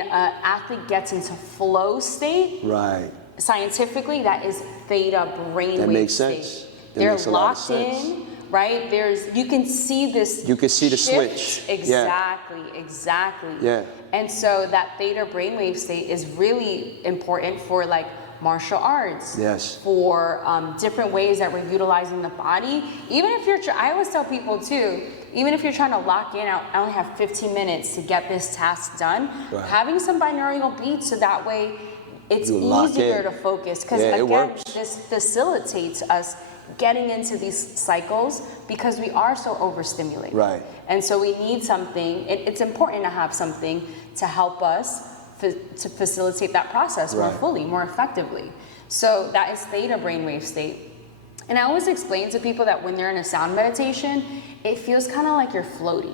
when an athlete gets into flow state, right, scientifically, that is theta brainwave that makes state. sense. That They're makes a lot of locked sense. in, right? You can see this. You can see the shift. switch. Exactly, exactly. Yeah. And so that theta brainwave state is really important for like martial arts. Yes. For different ways that we're utilizing the body. Even if you're, I always tell people too, even if you're trying to lock in, I only have 15 minutes to get this task done. Right. Having some binaural beats so that way it's easier to focus. Because again, this facilitates us getting into these cycles because we are so overstimulated. Right. And so we need something, it's important to have something to help us to facilitate that process more fully, more effectively. So that is theta brainwave state. And I always explain to people that when they're in a sound meditation, it feels kind of like you're floating.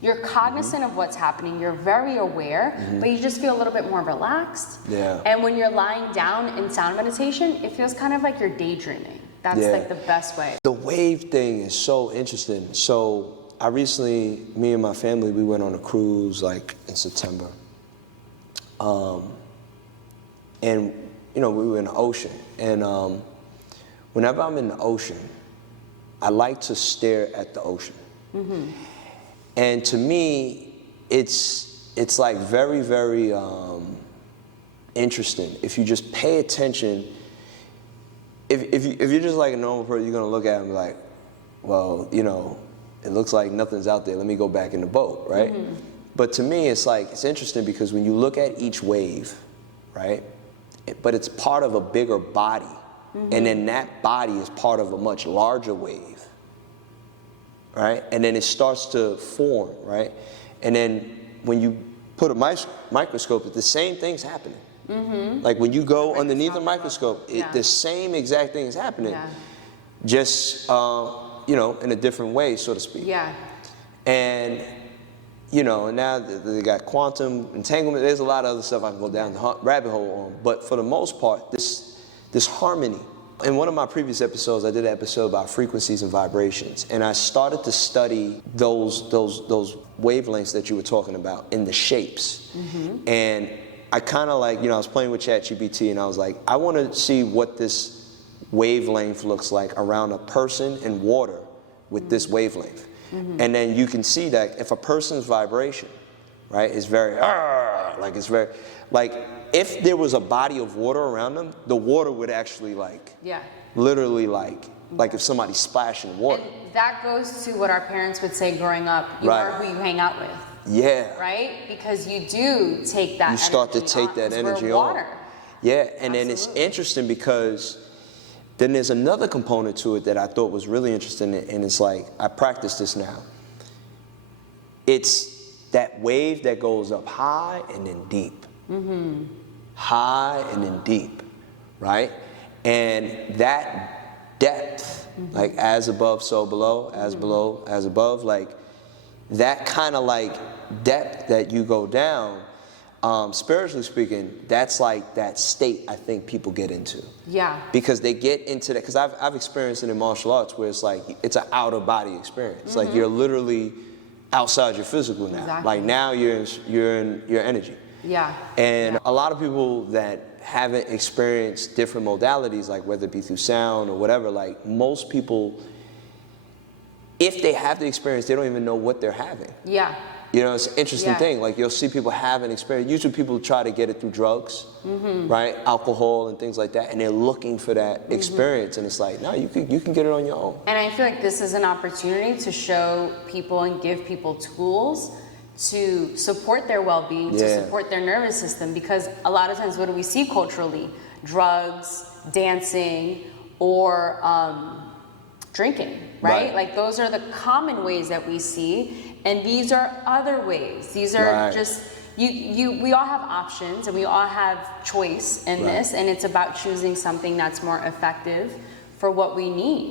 You're cognizant of what's happening, you're very aware, but you just feel a little bit more relaxed. Yeah. And when you're lying down in sound meditation, it feels kind of like you're daydreaming. That's like the best way. The wave thing is so interesting. So I recently, me and my family, we went on a cruise like in September. And you know, we were in the ocean. And whenever I'm in the ocean, I like to stare at the ocean. And to me, it's like very, very interesting. If you just pay attention, if you're just like a normal person, you're gonna look at it and be like, well, you know, it looks like nothing's out there, let me go back in the boat, right? But to me, it's like, it's interesting because when you look at each wave, right, but it's part of a bigger body, and then that body is part of a much larger wave, right? And then it starts to form, right? And then when you put a microscope, the same thing's happening. Like when you go underneath the microscope, the same exact thing is happening, just you know, in a different way, so to speak. And you know, now they got quantum entanglement. There's a lot of other stuff I can go down the rabbit hole on, but for the most part, this harmony. In one of my previous episodes, I did an episode about frequencies and vibrations, and I started to study those wavelengths that you were talking about in the shapes. And I kind of like, you know, I was playing with ChatGPT, and I was like, I want to see what this wavelength looks like around a person in water with this wavelength. And then you can see that if a person's vibration, right, is very, like it's very, like if there was a body of water around them, the water would actually like, literally like if somebody's splashing water. And that goes to what our parents would say growing up, you are who you hang out with. Right? Because you do take that energy. You start to take that energy on. Yeah, and then it's interesting because then there's another component to it that I thought was really interesting, and it's like, I practice this now. It's that wave that goes up high and then deep. High and then deep, right? And that depth, like as above, so below, as below, as above, like that kind of like depth that you go down, spiritually speaking, that's like that state I think people get into. Because they get into that, because I've experienced it in martial arts where it's like, it's an outer body experience. Like you're literally outside your physical now. Like now you're in your energy. And a lot of people that haven't experienced different modalities, like whether it be through sound or whatever, like most people, if they have the experience, they don't even know what they're having. You know, it's an interesting thing. Like you'll see people have an experience. Usually people try to get it through drugs, right? Alcohol and things like that. And they're looking for that experience. And it's like, no, you can get it on your own. And I feel like this is an opportunity to show people and give people tools to support their well-being, to support their nervous system. Because a lot of times, what do we see culturally? Drugs, dancing, or drinking, right? Like those are the common ways that we see. And these are other ways. These are just, we all have options and we all have choice in this, and it's about choosing something that's more effective for what we need.